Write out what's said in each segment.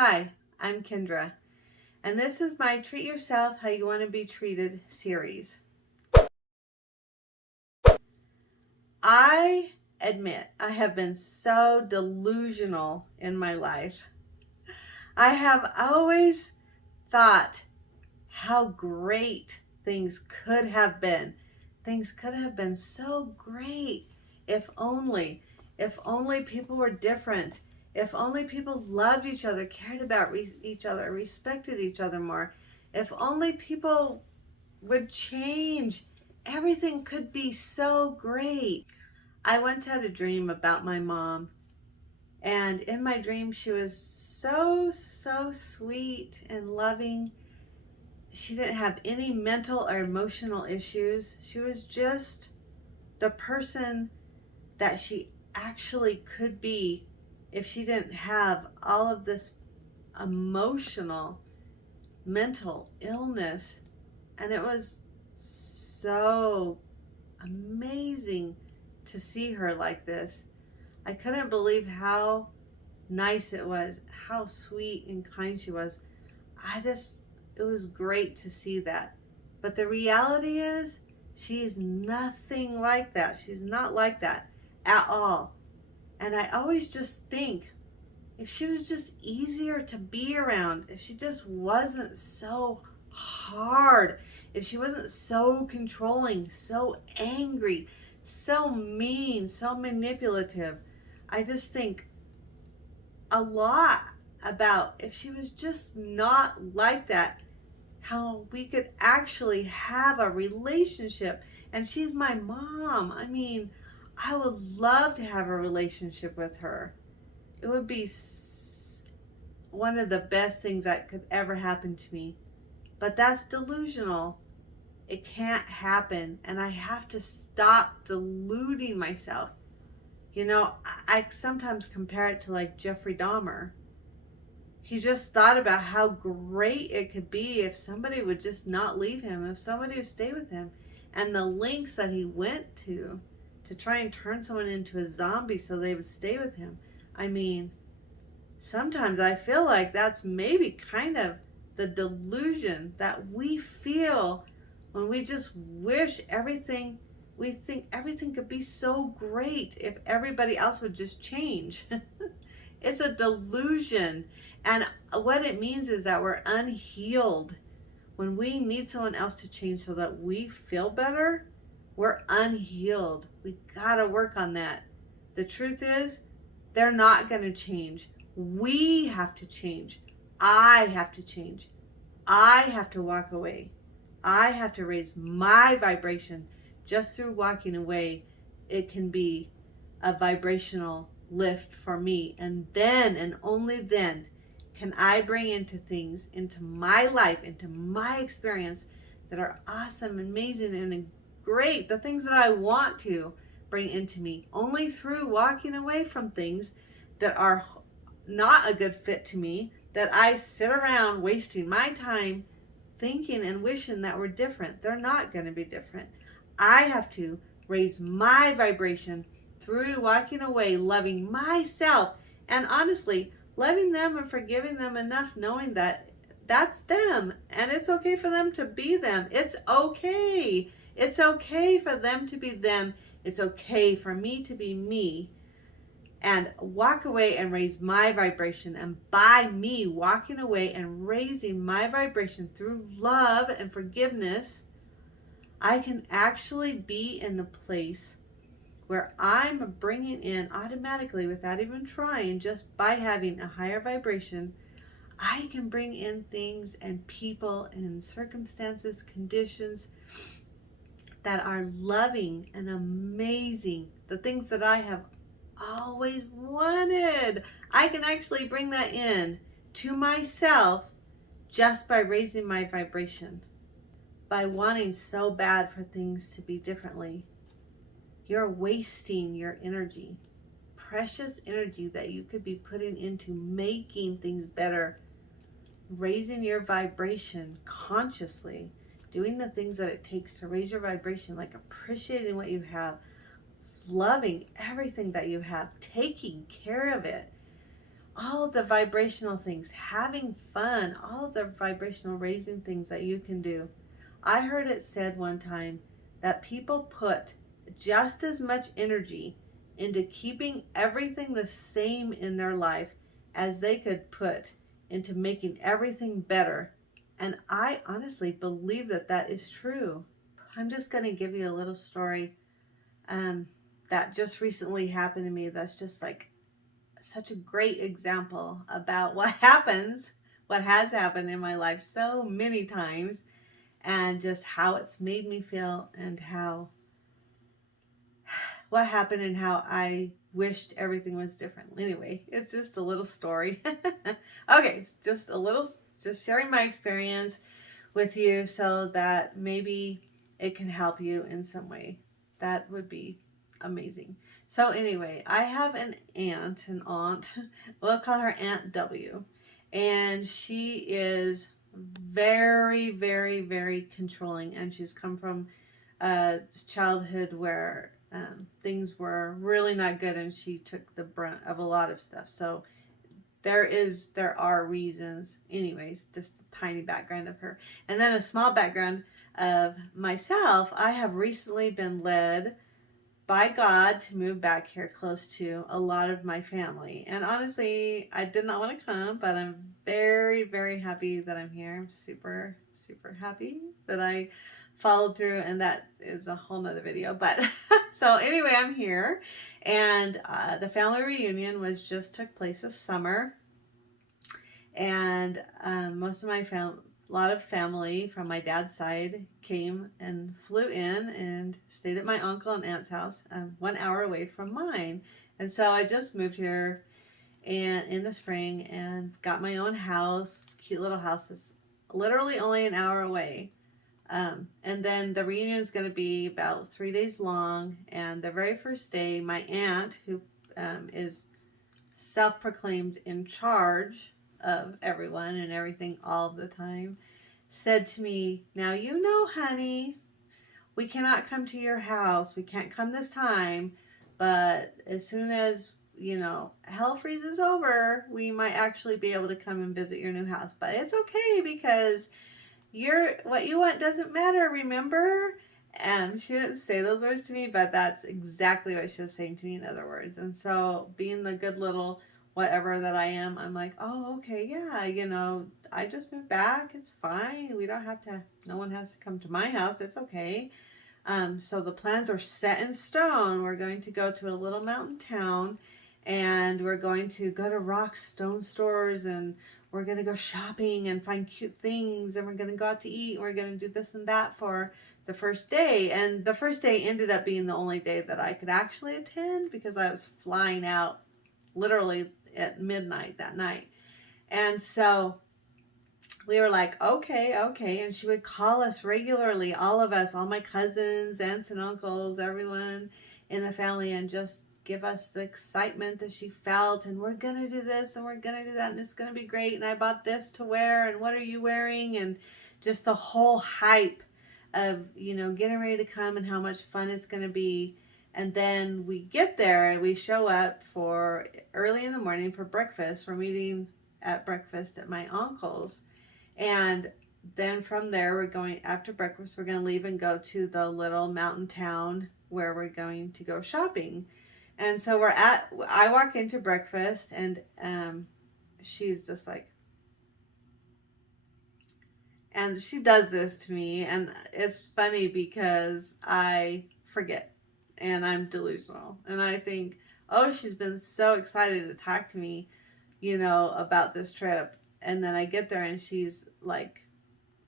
Hi, I'm Kendra, and this is my Treat Yourself How You Want to Be Treated series. I admit I have been so delusional in my life. I have always thought how great things could have been. Things could have been so great if only people were different. If only people loved each other, cared about each other, respected each other more. If only people would change, everything could be so great. I once had a dream about my mom, and in my dream, she was so sweet and loving. She didn't have any mental or emotional issues. She was just the person that she actually could be if she didn't have all of this emotional, mental illness. And it was so amazing to see her like this. I couldn't believe how nice it was, how sweet and kind she was. It was great to see that. But the reality is, she's nothing like that. She's not like that at all. And I always just think, if she was just easier to be around, if she just wasn't so hard, if she wasn't so controlling, so angry, so mean, so manipulative, I just think a lot about if she was just not like that, how we could actually have a relationship. And she's my mom. I mean, I would love to have a relationship with her. It would be one of the best things that could ever happen to me. But that's delusional. It can't happen. And I have to stop deluding myself. You know, I sometimes compare it to like Jeffrey Dahmer. He just thought about how great it could be if somebody would just not leave him, if somebody would stay with him. And the lengths that he went to try and turn someone into a zombie so they would stay with him. I mean, sometimes I feel like that's maybe kind of the delusion that we feel when we just wish everything, we think everything could be so great if everybody else would just change. It's a delusion. And what it means is that we're unhealed. When we need someone else to change so that we feel better, we're unhealed. We gotta work on that. The truth is, they're not gonna change. We have to change. I have to change. I have to walk away. I have to raise my vibration. Just through walking away, it can be a vibrational lift for me. And then, and only then, can I bring into my life, into my experience that are awesome, amazing, and great. The things that I want to bring into me. Only through walking away from things that are not a good fit to me, that I sit around wasting my time thinking and wishing that were different. They're not going to be different. I have to raise my vibration through walking away, loving myself, and honestly, loving them and forgiving them enough, knowing that that's them and it's okay for them to be them. It's okay. It's okay for them to be them. It's okay for me to be me. And walk away and raise my vibration. And by me walking away and raising my vibration through love and forgiveness, I can actually be in the place where I'm bringing in automatically, without even trying, just by having a higher vibration, I can bring in things and people and circumstances, conditions that are loving and amazing. The things that I have always wanted. I can actually bring that in to myself just by raising my vibration. By wanting so bad for things to be differently, you're wasting your energy, precious energy that you could be putting into making things better, raising your vibration consciously, doing the things that it takes to raise your vibration, like appreciating what you have, loving everything that you have, taking care of it. all of the vibrational things, having fun, all of the vibrational raising things that you can do. I heard it said one time that people put just as much energy into keeping everything the same in their life as they could put into making everything better. And I honestly believe that that is true. I'm just going to give you a little story um, that just recently happened to me that's just like such a great example about what happens, what has happened in my life so many times, and just how it's made me feel, and how what happened and how I wished everything was different. Anyway, it's just a little story. Okay, just sharing my experience with you so that maybe it can help you in some way. That would be amazing. So anyway, I have an aunt, we'll call her Aunt W. And she is very, very, very controlling. And she's come from a childhood where things were really not good, and she took the brunt of a lot of stuff. So there are reasons. Anyways, just a tiny background of her. And then a small background of myself. I have recently been led by God to move back here close to a lot of my family. And honestly, I did not want to come, but I'm very, very happy that I'm here. I'm super, super happy that I followed through, and that is a whole nother video. But so anyway, I'm here, and the family reunion took place this summer, and most of my family, a lot of family from my dad's side came and flew in and stayed at my uncle and aunt's house, 1 hour away from mine. And so I just moved here and in the spring and got my own house, cute little house that's literally only an hour away. And then the reunion is going to be about 3 days long. And the very first day, my aunt, who is self-proclaimed in charge of everyone and everything all the time, said to me, "Now you know, honey, we cannot come to your house. We can't come this time. But as soon as, hell freezes over, we might actually be able to come and visit your new house. But it's okay because what you want doesn't matter, remember?" She didn't say those words to me, but that's exactly what she was saying to me in other words. And so, being the good little whatever that I am, I'm like, "Oh, okay, yeah, I just moved back. It's fine. No one has to come to my house. It's okay." So the plans are set in stone. We're going to go to a little mountain town, and we're going to go to rock stone stores, and we're going to go shopping and find cute things, and we're going to go out to eat, and we're going to do this and that for the first day. And the first day ended up being the only day that I could actually attend because I was flying out literally at midnight that night. And so we were like, okay. And she would call us regularly, all of us, all my cousins, aunts and uncles, everyone in the family, and just give us the excitement that she felt. And we're going to do this and we're going to do that, and it's going to be great. And I bought this to wear, and what are you wearing? And just the whole hype of, getting ready to come and how much fun it's going to be. And then we get there and we show up for early in the morning for breakfast. We're meeting at breakfast at my uncle's. And then from there, after breakfast, we're going to leave and go to the little mountain town where we're going to go shopping. And so I walk into breakfast, and she's just like, and she does this to me, and it's funny because I forget, and I'm delusional, and I think, oh, she's been so excited to talk to me, about this trip. And then I get there and she's like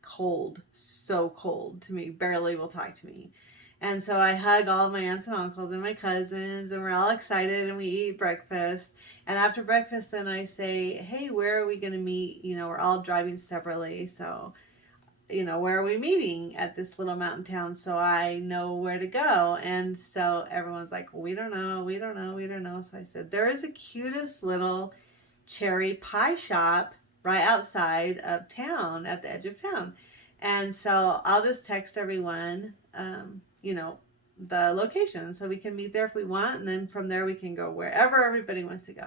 cold, so cold to me, barely will talk to me. And so I hug all of my aunts and uncles and my cousins, and we're all excited, and we eat breakfast. And after breakfast, then I say, "Hey, where are we going to meet?" We're all driving separately. So, where are we meeting at this little mountain town so I know where to go? And so everyone's like, "We don't know." So I said, "There is a cutest little cherry pie shop right outside of town, at the edge of town." And so I'll just text everyone, the location, so we can meet there if we want. And then from there we can go wherever everybody wants to go.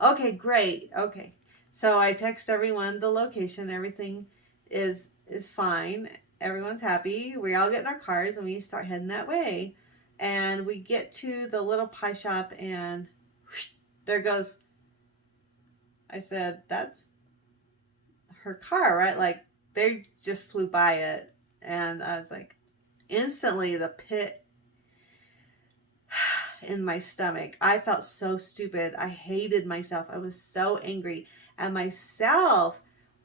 Okay, great. Okay. So I text everyone the location. Everything is fine. Everyone's happy. We all get in our cars and we start heading that way. And we get to the little pie shop and whoosh, there goes, I said, that's her car, right? Like they just flew by it. And I was like, instantly the pit in my stomach. I felt so stupid. I hated myself. I was so angry at myself.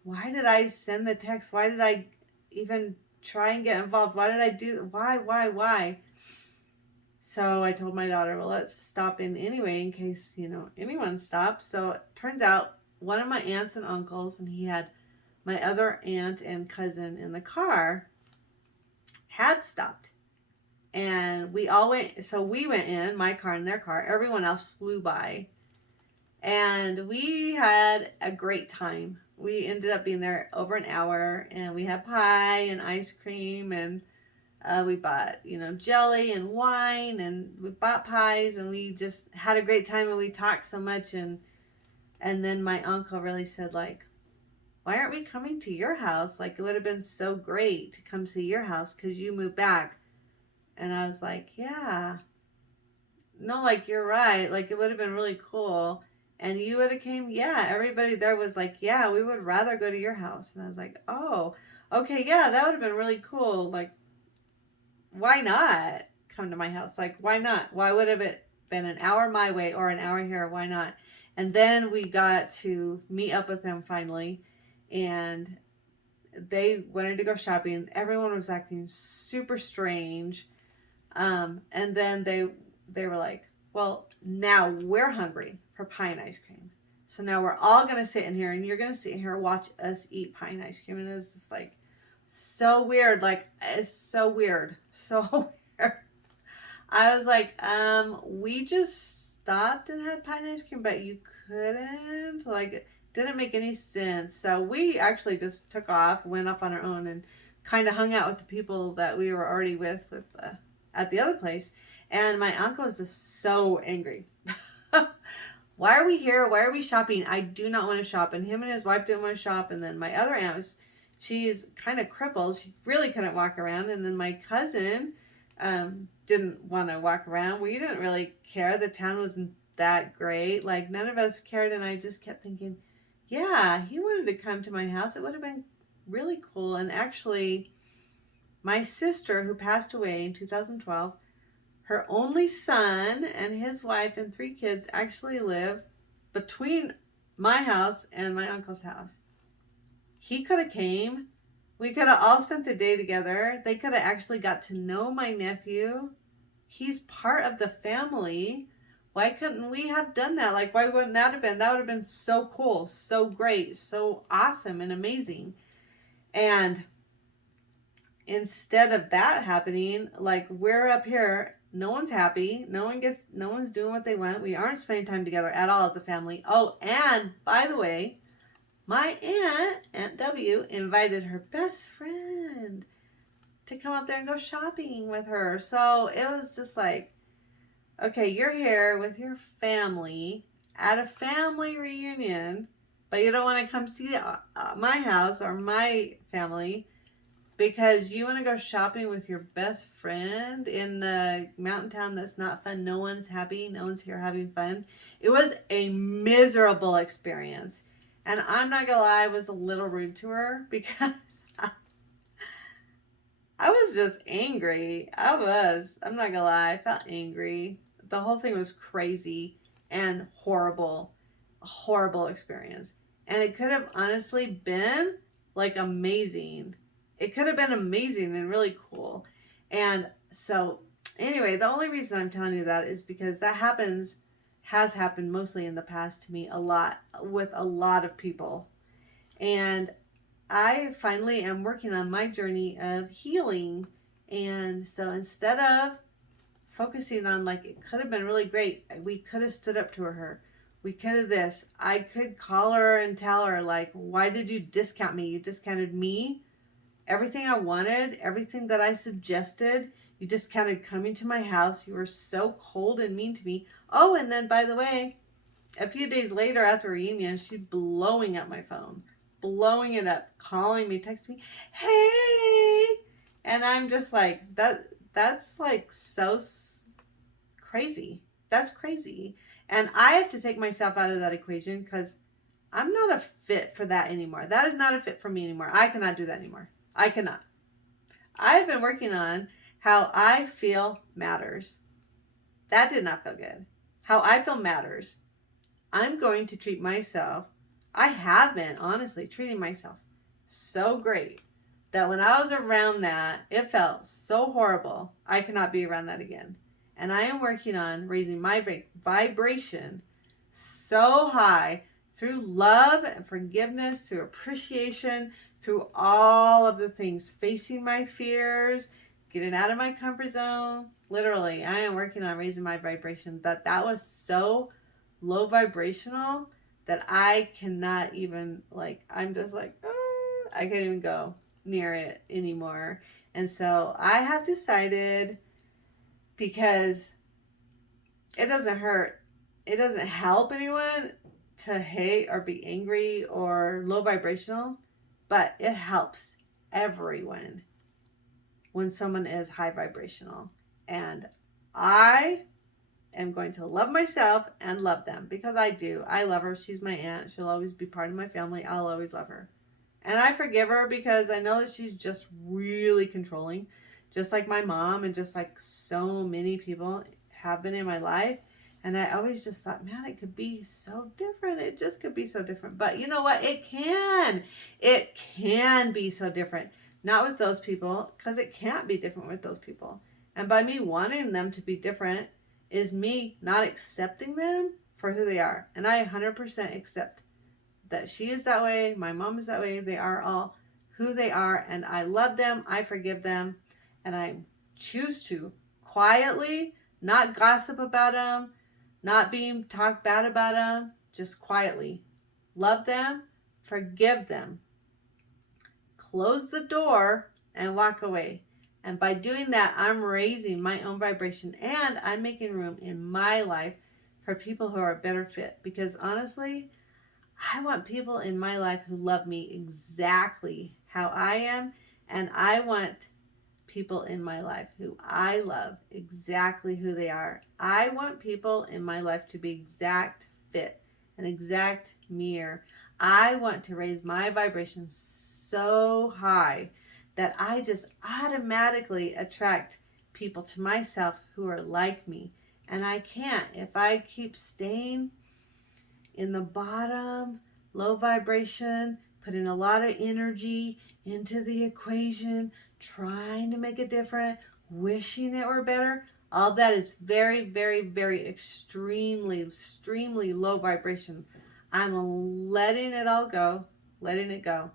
Why did I send the text? Why did I even try and get involved? Why did I do why? So I told my daughter, well, let's stop in anyway in case, anyone stops. So it turns out one of my aunts and uncles, and he had my other aunt and cousin in the car, had stopped. And we all went, so we went in, my car and their car. Everyone else flew by. And we had a great time. We ended up being there over an hour, and we had pie and ice cream, and we bought, jelly and wine, and we bought pies, and we just had a great time, and we talked so much. And then my uncle really said, like, why aren't we coming to your house? Like, it would have been so great to come see your house because you moved back. And I was like, yeah, no, like, you're right. Like, it would have been really cool. And you would have came. Yeah, everybody there was like, yeah, we would rather go to your house. And I was like, oh, okay, yeah, that would have been really cool. Like, why not come to my house? Like, why not? Why would have it been an hour my way or an hour here? Why not? And then we got to meet up with them finally. And they wanted to go shopping. Everyone was acting super strange. And then they were like, well, now we're hungry for pie and ice cream. So now we're all going to sit in here and you're going to sit here and watch us eat pie and ice cream. And it was just like so weird. Like, it's so weird. So weird. I was like, we just stopped and had pie and ice cream, but you couldn't. Like, it didn't make any sense. So we actually just took off, went off on our own, and kind of hung out with the people that we were already with at the other place. And my uncle was just so angry. Why are we here? Why are we shopping? I do not want to shop. And him and his wife didn't want to shop. And then my other aunt she's kind of crippled. She really couldn't walk around. And then my cousin didn't want to walk around. We didn't really care. The town wasn't that great. Like, none of us cared. And I just kept thinking, yeah, he wanted to come to my house. It would have been really cool. And actually, my sister, who passed away in 2012, her only son and his wife and 3 kids actually live between my house and my uncle's house. He could have came. We could have all spent the day together. They could have actually got to know my nephew. He's part of the family. Why couldn't we have done that? Like, why wouldn't that have been? That would have been so cool, so great, so awesome and amazing. And instead of that happening, like, we're up here, no one's happy, no one's doing what they want. We aren't spending time together at all as a family. Oh, and by the way, my Aunt W, invited her best friend to come up there and go shopping with her. So it was just like, okay, you're here with your family at a family reunion, but you don't want to come see my house or my family because you want to go shopping with your best friend in the mountain town that's not fun. No one's happy. No one's here having fun. It was a miserable experience. And I'm not going to lie, I was a little rude to her because I was just angry. I'm not going to lie. I felt angry. The whole thing was crazy and horrible. A horrible experience. And it could have honestly been like amazing. It could have been amazing and really cool. And so anyway, the only reason I'm telling you that is because that has happened mostly in the past to me a lot with a lot of people. And I finally am working on my journey of healing. And so instead of focusing on like, it could have been really great, we could have stood up to her, we could have this, I could call her and tell her, like, why did you discount me? You discounted me, everything I wanted, everything that I suggested. You discounted coming to my house. You were so cold and mean to me. Oh, and then by the way, a few days later after reunion, she's blowing up my phone, blowing it up, calling me, texting me, hey. And I'm just like, that's like so crazy. That's crazy. And I have to take myself out of that equation because I'm not a fit for that anymore. That is not a fit for me anymore. I cannot do that anymore. I cannot. I've been working on how I feel matters. That did not feel good. How I feel matters. I'm going to treat myself. I have been, honestly, treating myself so great that when I was around that, it felt so horrible. I cannot be around that again. And I am working on raising my vibration so high through love and forgiveness, through appreciation, through all of the things, facing my fears, getting out of my comfort zone. Literally, I am working on raising my vibration. That was so low vibrational that I cannot even, like, I'm just like, I can't even go near it anymore. And so I have decided, because it doesn't hurt, it doesn't help anyone to hate or be angry or low vibrational, but it helps everyone when someone is high vibrational. And I am going to love myself and love them, because I do. I love her. She's my aunt. She'll always be part of my family. I'll always love her. And I forgive her because I know that she's just really controlling, just like my mom and just like so many people have been in my life. And I always just thought, man, it could be so different. It just could be so different. But you know what? It can. It can be so different. Not with those people, because it can't be different with those people. And by me wanting them to be different is me not accepting them for who they are. And I 100% accept that she is that way. My mom is that way. They are all who they are. And I love them. I forgive them. And I choose to quietly, not gossip about them, not being talked bad about them, just quietly love them, forgive them, close the door, and walk away. And by doing that, I'm raising my own vibration, and I'm making room in my life for people who are a better fit. Because honestly, I want people in my life who love me exactly how I am, and I want people in my life who I love exactly who they are. I want people in my life to be exact fit, an exact mirror. I want to raise my vibration so high that I just automatically attract people to myself who are like me. And I can't if I keep staying in the bottom, low vibration, putting a lot of energy into the equation, trying to make it different, wishing it were better. All that is very, very, very extremely low vibration. I'm letting it all go, letting it go.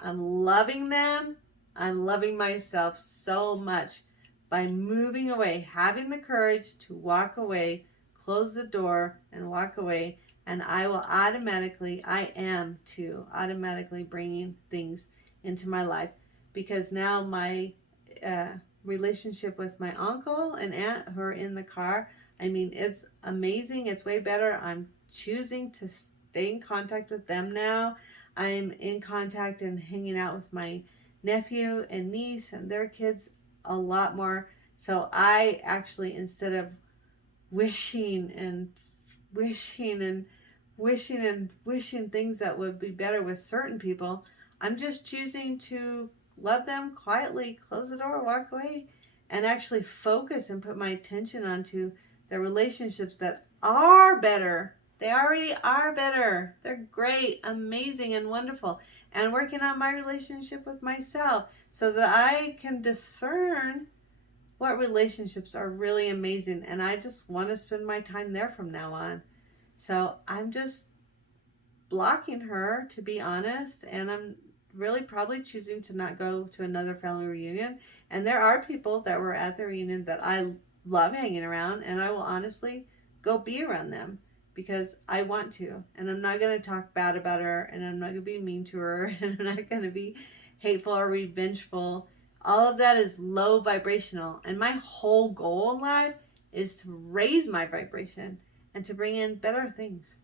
I'm loving them. I'm loving myself so much by moving away, having the courage to walk away, close the door, and walk away. And I will automatically, I am too, automatically bringing things into my life, because now my relationship with my uncle and aunt who are in the car, I mean, it's amazing. It's way better. I'm choosing to stay in contact with them now. I'm in contact and hanging out with my nephew and niece and their kids a lot more. So I actually, instead of wishing and wishing and wishing things that would be better with certain people, I'm just choosing to love them quietly, close the door, walk away, and actually focus and put my attention onto the relationships that are better. They already are better. They're great, amazing, and wonderful. And working on my relationship with myself so that I can discern what relationships are really amazing. And I just want to spend my time there from now on. So I'm just blocking her, to be honest, and I'm really probably choosing to not go to another family reunion. And there are people that were at the reunion that I love hanging around, and I will honestly go be around them because I want to. And I'm not going to talk bad about her, and I'm not going to be mean to her, and I'm not going to be hateful or revengeful. All of that is low vibrational. And my whole goal in life is to raise my vibration and to bring in better things.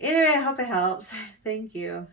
Anyway, I hope it helps. Thank you.